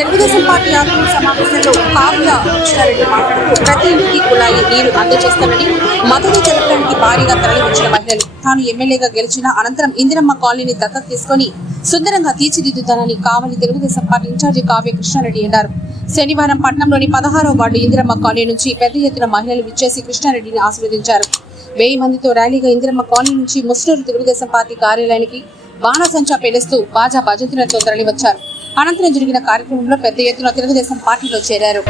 Telugu Desam party ఆత్మ సమావేశంలో కావ్య కృష్ణారెడ్డి మాట్లాడుతూ ప్రతి ఇంటికి కుళాయి నీరు అందజేస్తానని మద్దతు తెలపడానికి భారీగా తరలివచ్చిన మహిళలు. తాను ఎమ్మెల్యేగా గెలిచిన అనంతరం ఇందిరమ్మ కాలనీని దత్తత తీసుకొని సుందరంగా తీర్చిదిద్దుతానని కావలి తెలుగుదేశం పార్టీ ఇన్ఛార్జి కావ్య కృష్ణారెడ్డి అన్నారు. శనివారం పట్నంలోని పదహారో వార్డు ఇందిరమ్మ కాలనీ నుంచి పెద్ద ఎత్తున మహిళలు విచ్చేసి కృష్ణారెడ్డిని ఆశీర్వదించారు. వెయ్యి మందితో ర్యాలీగా ఇందిరమ్మ కాలనీ నుంచి ముస్టూరు తెలుగుదేశం పార్టీ కార్యాలయానికి బాణసంచా పేలుస్తూ బాజా భజంతులతో తరలివచ్చారు. అనంతరం జరిగిన కార్యక్రమంలో పెద్ద ఎత్తున తెలుగుదేశం పార్టీలో చేరారు.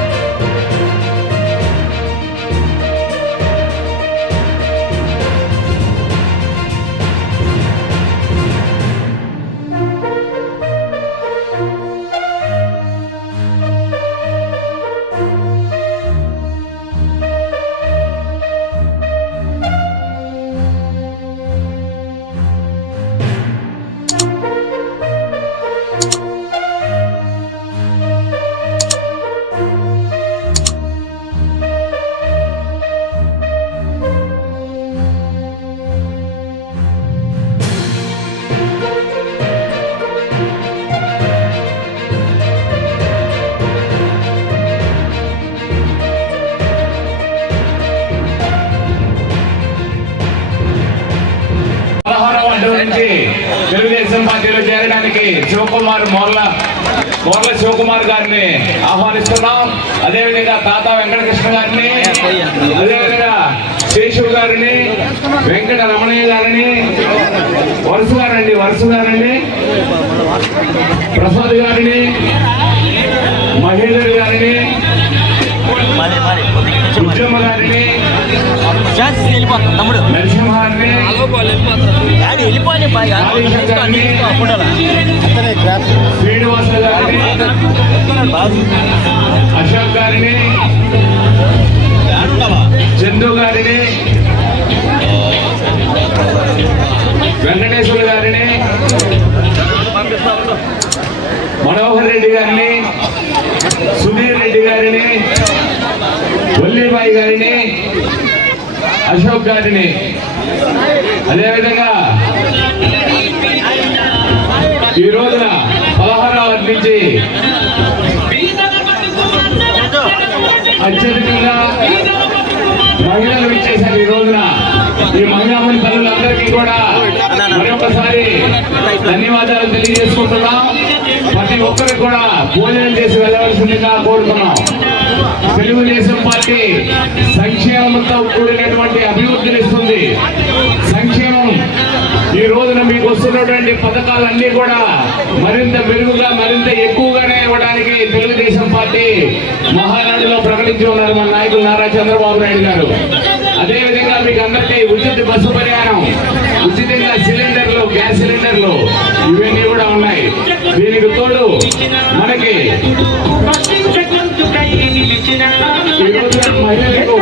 శివకుమార్ మోర్ల మోర్ల శివకుమార్ గారిని ఆహ్వానిస్తున్నాం. అదేవిధంగా తాత వెంకటకృష్ణ గారిని అదేవిధంగా శేషు గారిని వెంకట రమణయ్య గారిని వరుస గారండి వరుస గారండి. ప్రసాద్ గారిని మహేందర్ గారిని ఛాన్స్ వెళ్ళిపోతాం తమ్ముడు. నరసింహ గారిని డాడీ వెళ్ళిపోయి బాగా. తీసుకో అన్ని తీసుకో అశోక్ గారిని చందు గారిని వెంకటేశ్వర గారిని మనోహర్ రెడ్డి గారిని సుధీర్ రెడ్డి గారిని వల్లీబాయి గారిని అశోక్ గారిని. అదేవిధంగా ఈ రోజున పదహారవ నుంచి అత్యధికంగా మహిళలు ఇచ్చేశారు ఈ రోజున. ఈ మహిళామణి తల్లులందరికీ కూడా మరొకసారి ధన్యవాదాలు తెలియజేసుకుంటున్నాం. ప్రతి ఒక్కరికి కూడా భోజనం చేసి వెళ్ళవలసిందిగా కోరుతున్నాం తెలుగుదేశం పార్టీ సంక్షేమంతో కూడినటువంటి అభివృద్ధిని ఇస్తుంది. సంక్షేమం ఈ రోజున మీకు వస్తున్నటువంటి పథకాలన్నీ కూడా మరింత మెరుగుగా మరింత ఎక్కువగానే ఇవ్వడానికి తెలుగుదేశం పార్టీ మహానాడులో ప్రకటించి ఉన్నారు మన నాయకులు నారా చంద్రబాబు నాయుడు గారు. అదేవిధంగా మీకు అందరికీ ఉచిత బస్సు ప్రయాణం ఉచితంగా సిలిండర్లు గ్యాస్ సిలిండర్లు ఇవన్నీ కూడా ఉన్నాయి. దీనికి తోడు మనకి ఈ మహిళలకు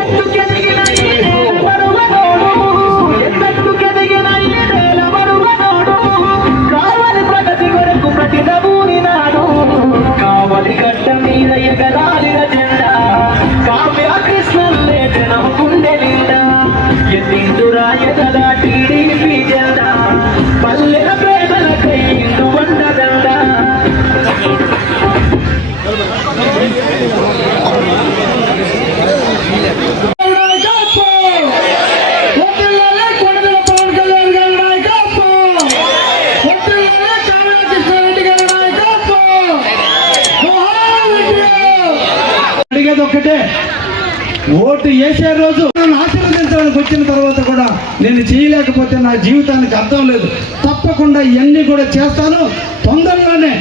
ఓటు వేసే రోజు ఆశీర్వదించడానికి వచ్చిన తర్వాత కూడా నేను చేయలేకపోతే నా జీవితానికి అర్థం లేదు. తప్పకుండా ఇవన్నీ కూడా చేస్తాను. తొందరలోనే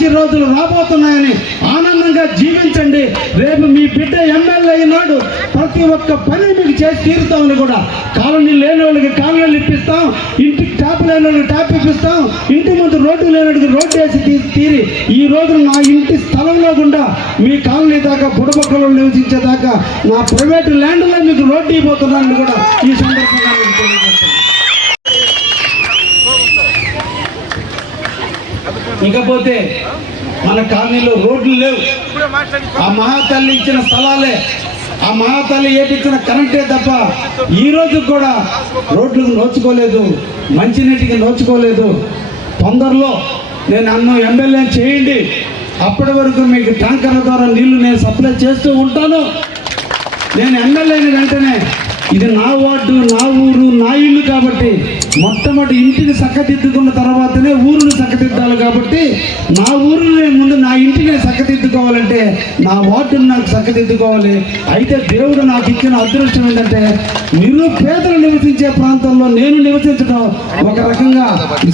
మంచి రోజులు రాబోతున్నాయని ఆనందంగా జీవించండి. రేపు మీ బిడ్డ ఎమ్మెల్యే అయినాడు. ప్రతి ఒక్క పని మీకు చేసి తీరుతామని కూడా కాలనీ లేని వాళ్ళకి కాలనీలు ఇప్పిస్తాం. ఇంటికి ట్యాప్ లేని వాళ్ళకి ట్యాప్ ఇప్పిస్తాం. ఇంటి ముందు రోడ్డు లేని వాళ్ళకి రోడ్డు వేసి తీరి ఈ రోజు నా ఇంటి స్థలంలో గుండా మీ కాలనీ దాకా బుడబక్కలు నివసించేదాకా నా ప్రైవేట్ ల్యాండ్లో మీకు రోడ్డు ఇవ్వబోతున్నానని కూడా ఈ సందర్భంగా మీకు తెలియజేస్తాను ఇకపోతే మన కాలనీలో రోడ్లు లేవు. ఆ మహాతల్లి ఇచ్చిన స్థలాలే ఆ మహాతల్లి ఏటిచ్చిన కరెంటే తప్ప ఈ రోజు కూడా రోడ్లకు నోచుకోలేదు మంచినీటికి నోచుకోలేదు. తొందరలో నేను అన్నం ఎమ్మెల్యే చేయండి. అప్పటి వరకు మీకు ట్యాంకర్ల ద్వారా నీళ్ళు నేను సప్లై చేస్తూ ఉంటాను. నేను ఎమ్మెల్యేని వెంటనే ఇది నా వార్డు నా ఊరు నా ఇల్లు కాబట్టి మొట్టమొదటి ఇంటిని చక్కదిద్దుకున్న తర్వాతనే ఊరుని చక్కదిద్దాలి కాబట్టి నా ఊరిని నేను ముందు నా ఇంటిని చక్కదిద్దుకోవాలంటే నా వార్డుని నాకు చక్కదిద్దుకోవాలి అయితే దేవుడు నాకు ఇచ్చిన అదృష్టం ఏంటంటే నిరుపేదలు నివసించే ప్రాంతంలో నేను నివసించడం ఒక రకంగా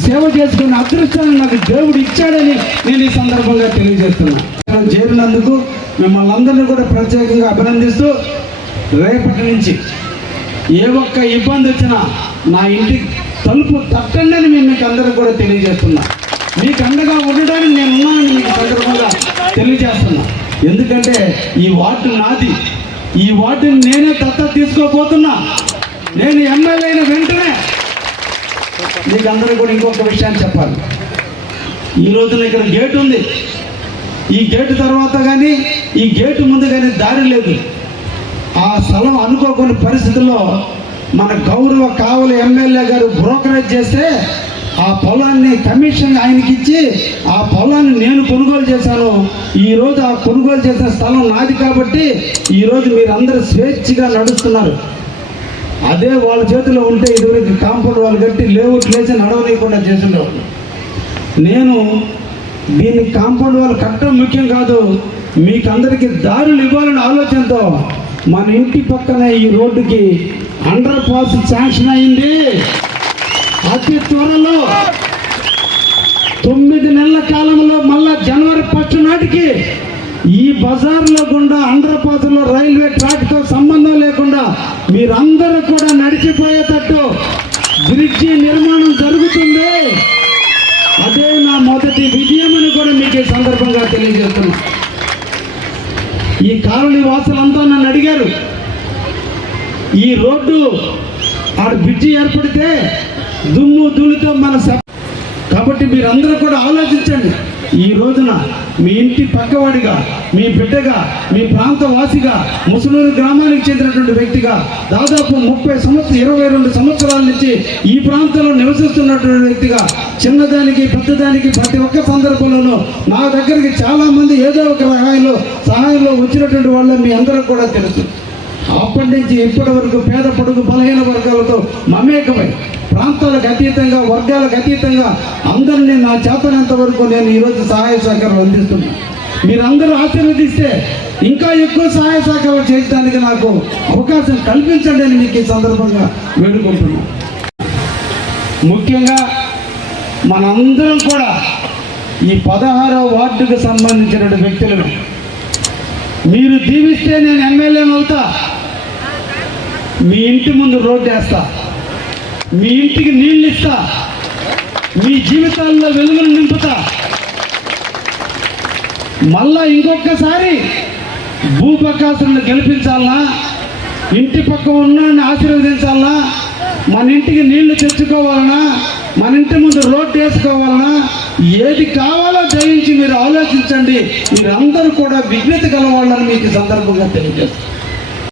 సేవ చేసుకునే అదృష్టాన్ని నాకు దేవుడు ఇచ్చాడని నేను ఈ సందర్భంగా తెలియజేస్తున్నాను చేరినందుకు మిమ్మల్ని అందరినీ కూడా ప్రత్యేకంగా అభినందిస్తూ రేపటి నుంచి ఏ ఒక్క ఇబ్బంది వచ్చినా నా ఇంటి తలుపు తట్టండి అని మేము మీకు అందరికి కూడా తెలియజేస్తున్నా. మీకు అండగా ఉండడానికి నేను ఉన్నానని మీకు సందర్భంగా తెలియజేస్తున్నా. ఎందుకంటే ఈ వార్డు నాది. ఈ వార్డుని నేనే దత్తత తీసుకోబోతున్నా. నేను ఎమ్మెల్యే అయిన వెంటనే మీకు అందరూ కూడా ఇంకొక విషయాన్ని చెప్పాలి. ఈ రోజున ఇక్కడ గేట్ ఉంది. ఈ గేటు తర్వాత కానీ ఈ గేటు ముందు కానీ దారి లేదు. ఆ స్థలం అనుకోకుండా పరిస్థితుల్లో మన గౌరవ కావలి ఎమ్మెల్యే గారు బ్రోకరేజ్ చేస్తే ఆ పొలాన్ని కమిషన్ ఆయనకి ఇచ్చి ఆ పొలాన్ని నేను కొనుగోలు చేశాను. ఈరోజు ఆ కొనుగోలు చేసిన స్థలం నాది కాబట్టి ఈ రోజు మీరందరూ స్వేచ్ఛగా నడుస్తున్నారు. అదే వాళ్ళ చేతిలో ఉంటే ఇదివరకు కాంపౌండ్ వాళ్ళు కట్టి లేఅవుట్ లేచి నడవనీయకుండా చేసిండేవాళ్ళు నేను దీన్ని కాంపౌండ్ వాళ్ళు కట్టడం ముఖ్యం కాదు. మీకందరికీ దారులు ఇవ్వాలనే ఆలోచనతో మన ఇంటి పక్కన ఈ రోడ్డుకి అండర్ పాస్ శాంక్షన్ అయింది. అతి త్వరలో తొమ్మిది నెలల కాలంలో మళ్ళా జనవరి ఫస్ట్ నాటికి ఈ బజార్లో గుండా అండర్ పాస్లో రైల్వే ట్రాక్తో సంబంధం లేకుండా మీరందరూ కూడా నడిచిపోయేటట్టు బ్రిడ్జి నిర్మాణం జరుగుతుంది అదే నా మొదటి విజయం అని కూడా మీకు ఈ సందర్భంగా తెలియజేస్తున్నా ఈ కాలనీ వాసులంతా నన్ను అడిగారు ఈ రోడ్డు ఆడ బ్రిడ్జి ఏర్పడితే దుమ్ము ధూళితో మన కాబట్టి మీరందరూ కూడా ఆలోచించండి. ఈ రోజున మీ ఇంటి పక్కవాడిగా మీ బిడ్డగా మీ ప్రాంత వాసిగా ముసలూరు గ్రామానికి చెందినటువంటి వ్యక్తిగా దాదాపు ముప్పై సంవత్సరం ఇరవై రెండు సంవత్సరాల నుంచి ఈ ప్రాంతంలో నివసిస్తున్నటువంటి వ్యక్తిగా చిన్నదానికి పెద్దదానికి ప్రతి ఒక్క సందర్భంలోనూ నా దగ్గరికి చాలామంది ఏదో ఒక సహాయంలో సహాయంలో వచ్చినటువంటి వాళ్ళు మీ అందరూ కూడా తెలుసు. అప్పటి నుంచి ఇప్పటి వరకు పేద పొడుగు బలహీన వర్గాలతో మమేకమై ప్రాంతాలకు అతీతంగా వర్గాలకు అతీతంగా అందరినీ నా చేతనంత వరకు నేను ఈరోజు సహాయ సహకారాలు అందిస్తున్నాను మీరందరూ ఆశీర్వదిస్తే ఇంకా ఎక్కువ సహాయ సహకారాలు చేయడానికి నాకు అవకాశం కల్పించండి అని మీకు ఈ సందర్భంగా వేడుకుంటున్నాను ముఖ్యంగా మనందరం కూడా ఈ పదహారవ వార్డుకు సంబంధించిన వ్యక్తులను మీరు దీవిస్తే నేను ఎమ్మెల్యేని అవుతా. మీ ఇంటి ముందు రోడ్డు వేస్తా. మీ ఇంటికి నీళ్ళు ఇస్తా. మీ జీవితాల్లో వెలుగులు నింపుతా. మళ్ళా ఇంకొకసారి భూపకాసులను గెలిపించాలనా? ఇంటి పక్క ఉన్న ఆశీర్వదించాలనా? మన ఇంటికి నీళ్ళు తెచ్చుకోవాలనా? మన ఇంటి ముందు రోడ్డు వేసుకోవాలనా? ఏది కావాలో దయించి మీరు ఆలోచించండి. మీరందరూ కూడా విజ్ఞత గలవాళ్ళని మీకు సందర్భంగా తెలియజేస్తారు